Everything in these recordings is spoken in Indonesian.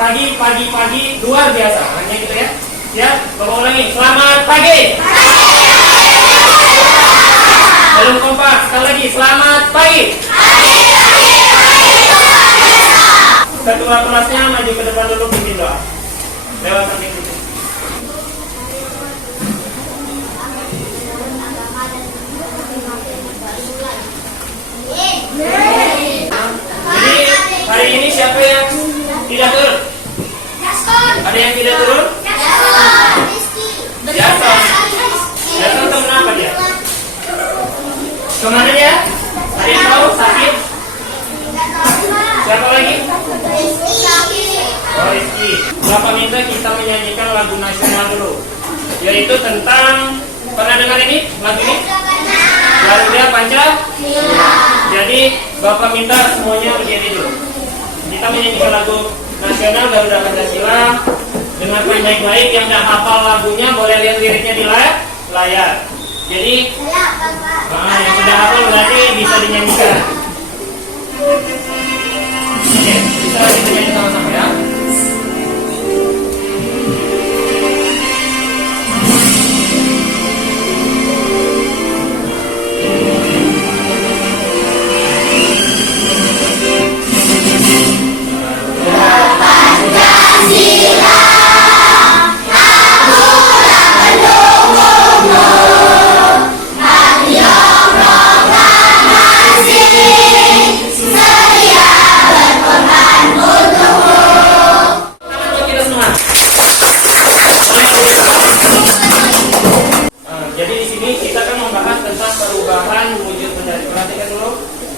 pagi luar biasa. Hanya gitu ya. Ya, Bapak ulangi. Selamat pagi. Belum kompak. Sekali lagi. Selamat pagi. Ketua kelasnya maju ke depan dulu pimpin doa. Lewat samping itu. Jadi hari ini siapa yang tidak turun? Ada yang tidak turun? Jason. Jason temen apa dia? Kemana dia? Ada yang tahu? Sakit? Siapa lagi? Oh, Rizky. Bapak minta kita menyanyikan lagu nasional dulu, yaitu tentang, pernah dengar ini? Lagu ini? Garuda Pancasila. Jadi Bapak minta semuanya berdiri dulu. Kita menyanyikan lagu nasional Garuda Pancasila. Dengan baik-baik, yang tidak hafal lagunya boleh lihat liriknya di layar. Jadi yang sudah hafal berarti bisa dinyanyikan. Oke, bisa dinyanyikan sama-sama ya.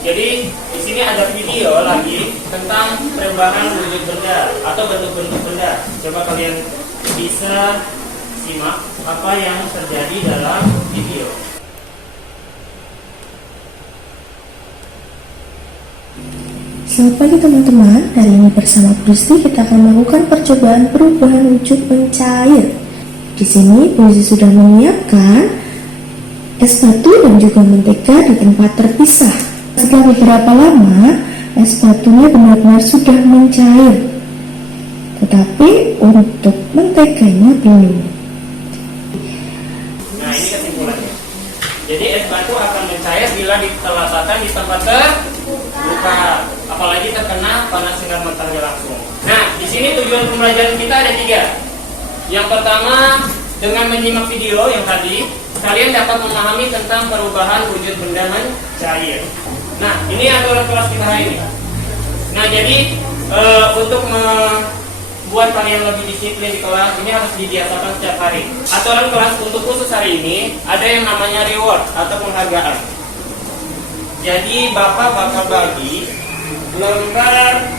Jadi di sini ada video lagi tentang perubahan wujud benda atau bentuk-bentuk benda. Coba kalian bisa simak apa yang terjadi dalam video. Selamat pagi teman-teman. Hari ini bersama Kristi kita akan melakukan percobaan perubahan wujud mencair. Di sini Kristi sudah menyiapkan es batu dan juga mentega di tempat terpisah. Setelah beberapa lama, es batunya benar-benar sudah mencair, tetapi untuk menteganya belum. Nah, ini kesimpulannya. Jadi es batu akan mencair bila diletakkan di tempat terbuka, apalagi terkena panas sinar matahari langsung. Nah, di sini tujuan pembelajaran kita ada 3. Yang pertama, dengan menyimak video yang tadi, kalian dapat memahami tentang perubahan wujud benda mencair. Nah, ini aturan kelas kita hari ini. Nah, jadi untuk membuat kalian lebih disiplin di kelas, ini harus dibiasakan setiap hari. Aturan kelas untuk khusus hari ini ada yang namanya reward atau penghargaan. Jadi Bapak bakal bagi lembar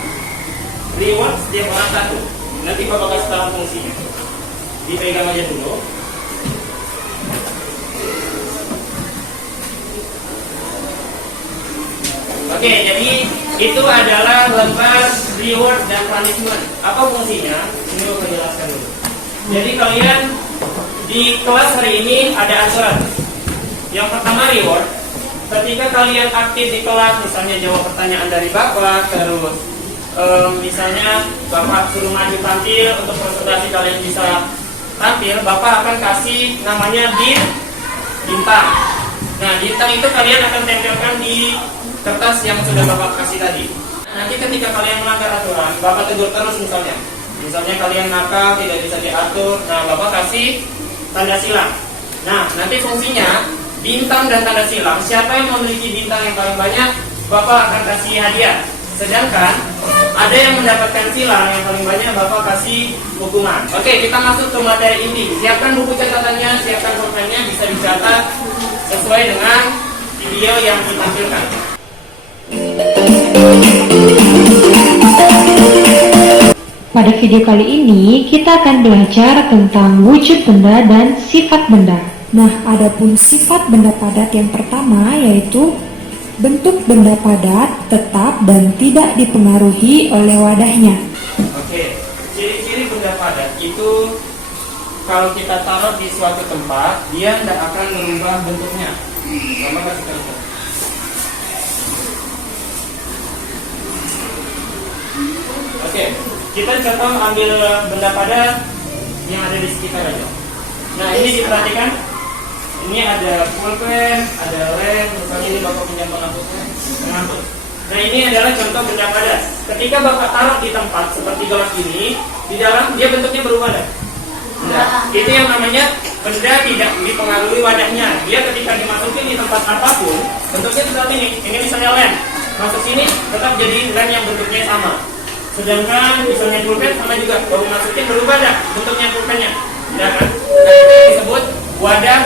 reward setiap orang 1. Nanti Bapak kasih tahu fungsinya. Dipegang aja dulu. Oke, jadi itu adalah lembar reward dan punishment. Apa fungsinya? Ini Bapak jelaskan dulu. Jadi kalian di kelas hari ini ada aturan. Yang pertama reward. Ketika kalian aktif di kelas, misalnya jawab pertanyaan dari Bapak, terus misalnya Bapak suruh maju tampil untuk presentasi, kalian bisa tampil, Bapak akan kasih namanya bintang. Nah, bintang itu kalian akan tempelkan di kertas yang sudah Bapak kasih tadi. Nanti ketika kalian melanggar aturan, Bapak tegur terus misalnya. Misalnya kalian nakal, tidak bisa diatur, nah Bapak kasih tanda silang. Nah, nanti fungsinya bintang dan tanda silang, siapa yang memiliki bintang yang paling banyak, Bapak akan kasih hadiah. Sedangkan ada yang mendapatkan silang yang paling banyak, Bapak kasih hukuman. Oke, kita masuk ke materi inti. Siapkan buku catatannya, siapkan pulpennya, bisa dicatat sesuai dengan video yang ditampilkan. Pada video kali ini, kita akan belajar tentang wujud benda dan sifat benda. Nah, adapun sifat benda padat yang pertama yaitu bentuk benda padat tetap dan tidak dipengaruhi oleh wadahnya. Oke, ciri-ciri benda padat itu kalau kita taruh di suatu tempat, dia tidak akan mengubah bentuknya. Bapak kasih contoh. Oke, kita contoh ambil benda padat yang ada di sekitar aja. Nah, ini diperhatikan. Ini ada pulpen, ada lem, misalnya ini Bapak pinjam pengampun. Nah, ini adalah contoh benda padat. Ketika Bapak taruh di tempat seperti gelas ini, di dalam dia bentuknya berubah dah. Nah, itu yang namanya benda tidak dipengaruhi wadahnya. Dia ketika dimasukin di tempat apapun, bentuknya seperti ini. Ini misalnya lem, masuk sini tetap jadi lem yang bentuknya sama. Sedangkan misalnya pulpen sama juga, baru masukin berubah dah bentuknya pulpennya. Ya kan? Nah, itu disebut wadah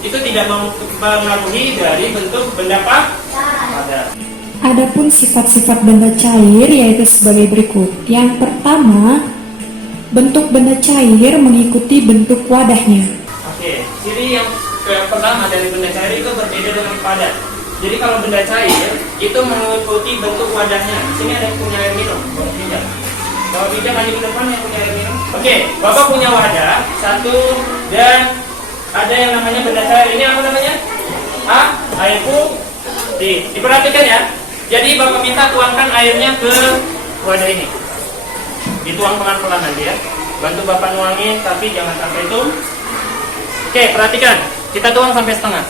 itu tidak mempengaruhi dari bentuk benda padat. Adapun sifat-sifat benda cair yaitu sebagai berikut. Yang pertama, bentuk benda cair mengikuti bentuk wadahnya. Oke, ciri yang pertama dari benda cair itu berbeda dengan padat. Jadi kalau benda cair itu mengikuti bentuk wadahnya. Di sini ada yang punya air minum, bawa pinjam. Bawa pinjam maju ke depan yang punya air minum. Oke, Bapak punya wadah satu dan ada yang namanya benda cair. Ini apa namanya? Air putih. Diperhatikan ya. Jadi Bapak minta tuangkan airnya ke wadah ini. Dituang pelan-pelan nanti ya. Bantu Bapak nuangin, tapi jangan sampai itu. Oke, perhatikan. Kita tuang sampai setengah.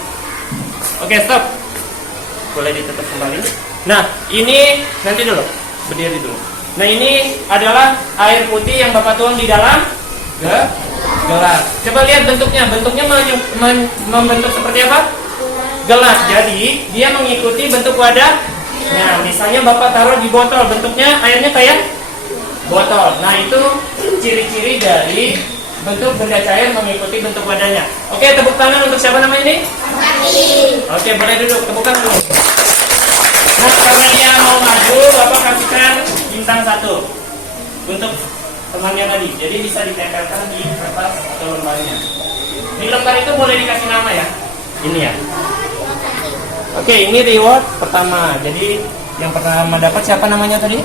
Oke, stop. Boleh ditutup kembali. Nah, ini nanti dulu. Berdiri dulu. Nah, ini adalah air putih yang Bapak tuang di dalam gelas. Coba lihat bentuknya. Bentuknya membentuk seperti apa? Gelas. Jadi, dia mengikuti bentuk wadah. Nah, misalnya Bapak taruh di botol, bentuknya airnya kayak botol. Nah, itu ciri-ciri dari bentuk benda cair mengikuti bentuk wadahnya. Oke, tepuk tangan untuk siapa namanya ini? Oke, boleh duduk, tepukan dulu. Nah, karena dia mau maju, Bapak kasihkan bintang 1 untuk temannya tadi. Jadi bisa ditempelkan di kertas atau lembarnya. Di lembar itu boleh dikasih nama ya. Ini ya. Oke, ini reward pertama. Jadi yang pertama dapat siapa namanya tadi?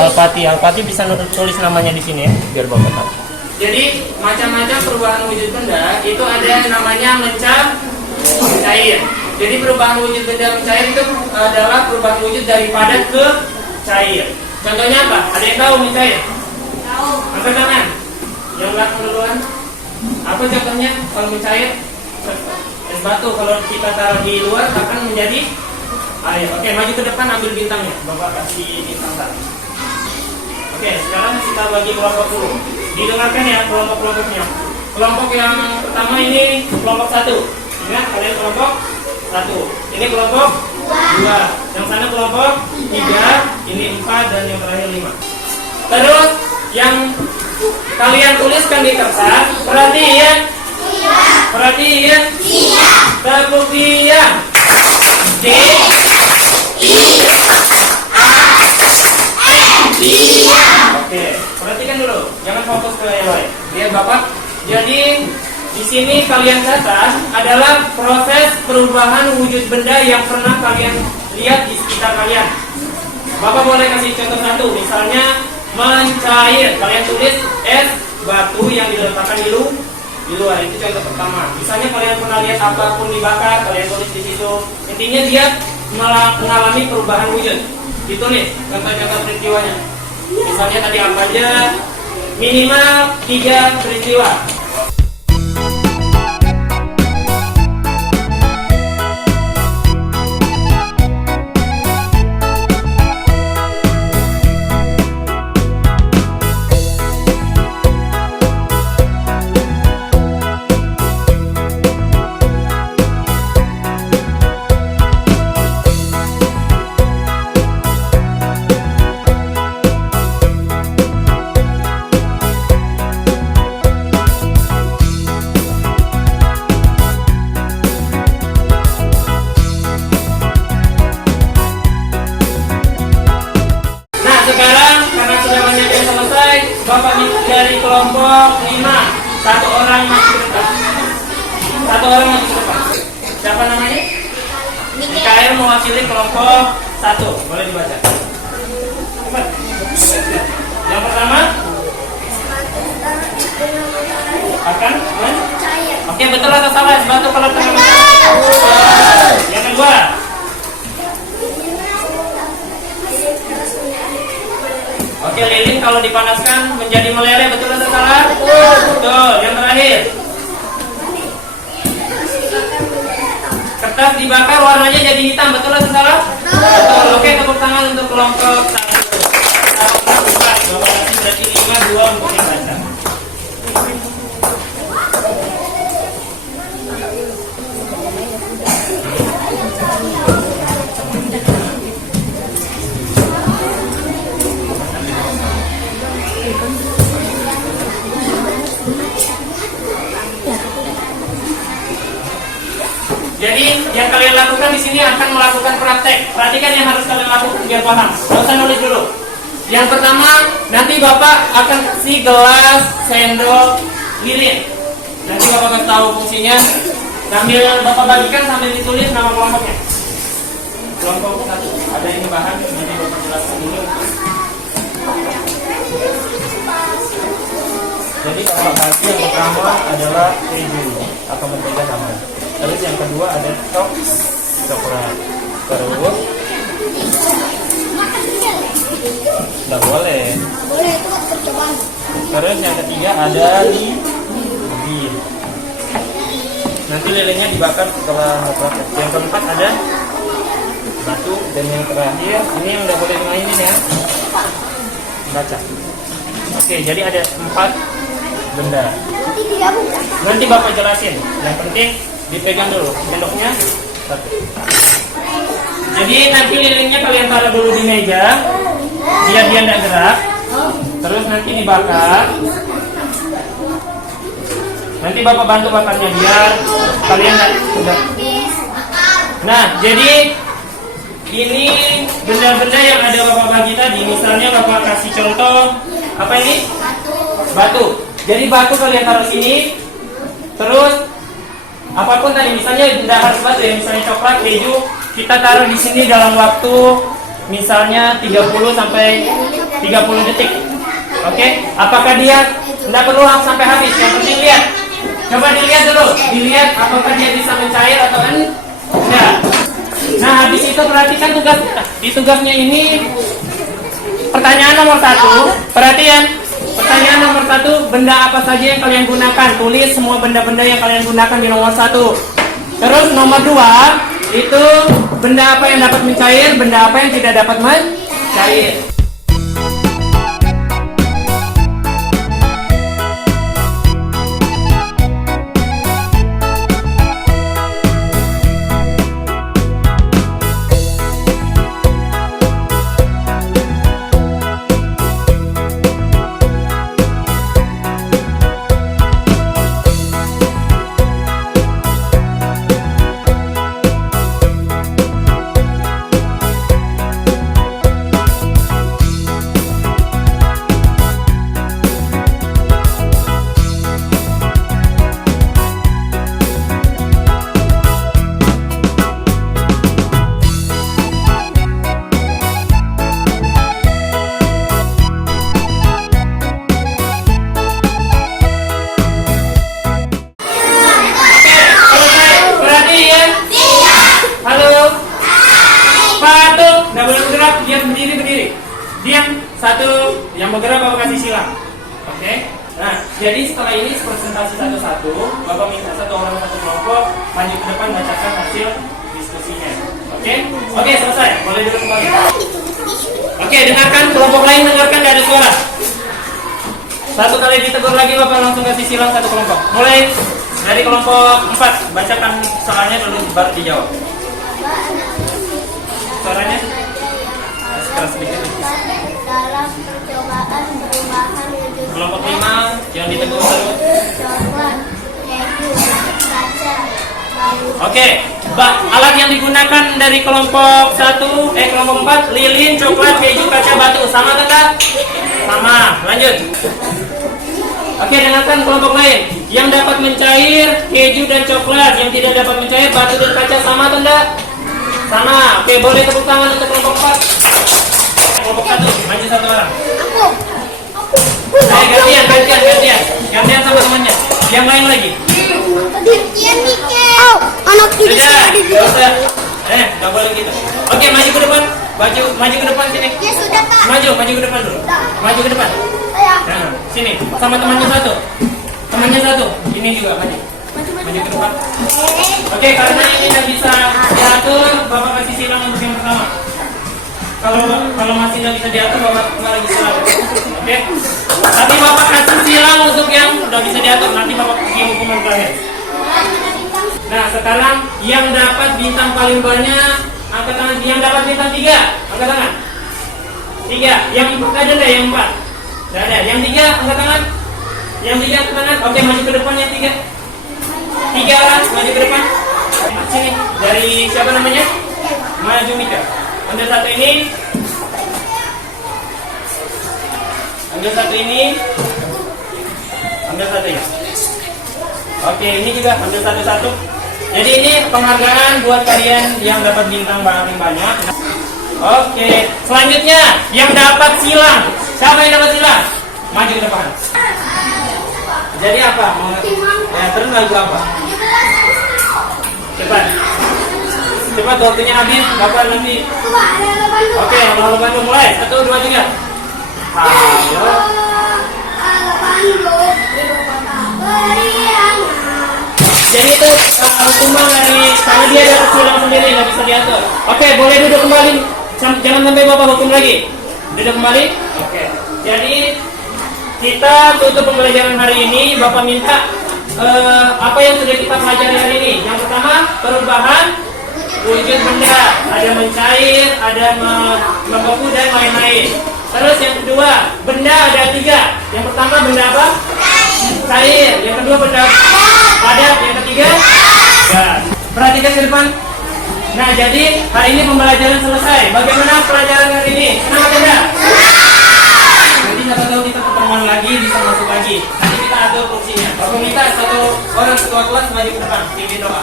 Alpati. Alpati bisa tulis namanya di sini ya, biar Bapak tahu. Jadi macam-macam perubahan wujud benda itu ada yang namanya mencair. Jadi perubahan wujud benda mencair itu adalah perubahan wujud dari padat ke cair. Contohnya apa? Ada yang tahu mencair? Tahu. Angkat tangan. Yang belakang duluan. Apa contohnya kalau mencair? Es batu kalau kita taruh di luar akan menjadi air. Oke, maju ke depan ambil bintangnya. Bapak kasih bintang 1. Oke, sekarang kita bagi kelompok dulu. Didengarkan ya kelompok-kelompoknya. Kelompok yang pertama ini kelompok 1. Ingat kalian kelompok 1. Ini kelompok 2. Yang sana kelompok 3. Ini 4 dan yang terakhir 5. Terus yang kalian tuliskan di kertas, perhatian. Perhatian. Tepuk diam. D Oke, perhatikan dulu, jangan fokus ke yang lain. Lihat Bapak. Jadi di sini kalian catat adalah proses perubahan wujud benda yang pernah kalian lihat di sekitar kalian. Bapak boleh kasih contoh 1, misalnya mencair. Kalian tulis es batu yang diletakkan di luar, itu contoh pertama. Misalnya kalian pernah lihat apapun dibakar, kalian tulis di situ. Intinya dia mengalami perubahan wujud. Ditulis contoh-contoh peristiwanya. Misalnya tadi apa aja? Minimal 3 peristiwa. Bapak dari kelompok 5, 1 orang masuk ke depan. 1 orang masuk ke depan. Siapa namanya? Mikael mewakili kelompok 1. Boleh dibaca. Yang pertama akan Oke, betul atau salah? Es batu kalau tengah mencair. Yang kedua Oke, seperti lilin kalau dipanaskan menjadi meleleh, betul atau salah? Betul. Yang terakhir, kertas dibakar warnanya jadi hitam, betul atau salah? Betul. Oke, tepuk tangan untuk kelompok 1. Berarti 5-2 untuk yang baca. Jadi yang kalian lakukan di sini akan melakukan praktek. Perhatikan yang harus kalian lakukan biar paham. Gak usah nulis dulu. Yang pertama, nanti Bapak akan kasih gelas, sendok, lilin. Nanti Bapak akan tahu fungsinya. Sambil Bapak bagikan sambil ditulis nama kelompoknya. Kelompok 1 ada ini bahan, jadi Bapak jelaskan dulu. Jadi Bapak kasih yang pertama adalah keju atau mentega sama. Terus yang kedua ada coklat. Terus nggak boleh. Boleh, itu kan percobaan. Terus yang ketiga ada lilin. Nanti lilinnya dibakar setelah proses. Yang keempat ada batu, dan yang terakhir ini yang udah boleh dimainin ya. Baca. Oke, jadi ada 4 benda. Nanti digabungkan. Nanti Bapak jelasin. Yang penting dipegang dulu sendoknya 1. Jadi nanti lilinnya kalian taruh dulu di meja biar dia tidak gerak. Terus nanti dibakar. Nanti Bapak bantu bakarnya biar kalian tidak. Nah, jadi ini benda-benda yang ada Bapak bagi tadi. Misalnya Bapak kasih contoh apa ini? Batu. Jadi batu kalian taruh sini. Terus apapun tadi, misalnya tidak harus batu ya, misalnya coklat, keju, kita taruh di sini dalam waktu misalnya 30 sampai 30 detik. Oke, apakah dia tidak perlu sampai habis? Yang penting lihat. Coba dilihat dulu, dilihat apakah dia bisa mencair atau enggak. Nah, habis itu perhatikan tugasnya ini. Pertanyaan nomor 1, perhatian. Pertanyaan nomor 1, benda apa saja yang kalian gunakan? Tulis semua benda-benda yang kalian gunakan di nomor 1. Terus nomor 2, itu benda apa yang dapat mencair, benda apa yang tidak dapat mencair. Nggak boleh bergerak, diam, berdiri. Diam, 1, yang bergerak Bapak kasih silang. Oke? Nah, jadi setelah ini presentasi satu-satu, Bapak minta satu orang satu kelompok maju ke depan bacakan hasil diskusinya. Oke? Oke, selesai. Boleh duduk kembali. Oke, dengarkan, kelompok lain dengarkan, nggak ada suara. 1 kali ditegur lagi Bapak langsung kasih silang 1 kelompok. Mulai dari kelompok 4, bacakan soalnya dulu baru dijawab. Suaranya keras sedikit. Dalam percobaan perubahan wujud Kelompok 5 yang ditegur terus. coklat, keju, kaca, batu. Oke, alat yang digunakan dari kelompok 4, lilin, coklat, keju, kaca, batu. Sama enggak? Sama. Lanjut. Oke, dengarkan kelompok lain. Yang dapat mencair keju dan coklat, yang tidak dapat mencair batu dan kaca. Sama atau enggak? Sama. Oke, boleh tepuk tangan untuk kelompok 4. Kelompok 1, maju 1 orang. Gantian sama temannya. Yang lain lagi. Gantian Mikel. Anak itu Sudah, nggak usah. Nggak boleh gitu. Oke, maju ke depan. Maju ke depan sini. Ya sudah Pak. maju ke depan dulu. Maju ke depan. Saya. Nah, sini sama temannya satu. Temannya satu. Ini juga maju. Maju ke depan. Oke, karena ini tidak bisa diatur, Bapak kasih silang untuk yang pertama. Kalau masih tidak bisa diatur, Bapak lagi silang. Oke. Tapi Bapak kasih silang untuk yang sudah bisa diatur. Nanti Bapak kasih hukuman terakhir. Nah, sekarang yang dapat bintang paling banyak angkat tangan. Yang dapat bintang 3 angkat tangan. 3. Yang 4 ada nggak? Yang 4 nggak ada. Yang 3 angkat tangan. Yang 3 angkat tangan. Oke, maju ke depan yang 3. 3 orang maju ke depan. Sini dari siapa namanya? Maju Mika. Ambil satu ini. Ambil satu ini. Ambil satu ini. Oke, ini juga ambil satu-satu. Jadi ini penghargaan buat kalian yang dapat bintang paling banyak. Oke, selanjutnya yang dapat silang. Siapa yang dapat silang? Maju ke depan. Jadi apa? Ya, terus lagu apa? Cepat. Cepat, waktunya habis. Bapak nanti. Oke, halo-halo mulai. 1, 2, 3. Halo. Jadi itu hukuman dari karena dia dapat silang sendiri, nggak bisa diatur. Oke, boleh duduk kembali. Jangan sampai Bapak hukum lagi. Duduk kembali. Oke. Jadi kita tutup pembelajaran hari ini. Bapak minta apa yang sudah kita pelajari hari ini. Yang pertama, perubahan wujud benda. Ada mencair, ada membeku dan lain-lain. Terus yang kedua, benda ada 3. Yang pertama benda apa? Cair. Yang kedua benda padat. Yang ketiga gas. Perhatikan ke depan. Nah, jadi hari ini pembelajaran selesai. Bagaimana pelajaran hari ini? Senang atau tidak? Nanti siapa tahu kita pertemuan lagi, bisa masuk lagi. Nanti kita atur fungsinya. Bapak minta satu orang ketua kelas maju ke depan, pimpin doa.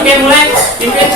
Oke, mulai. Pimpin.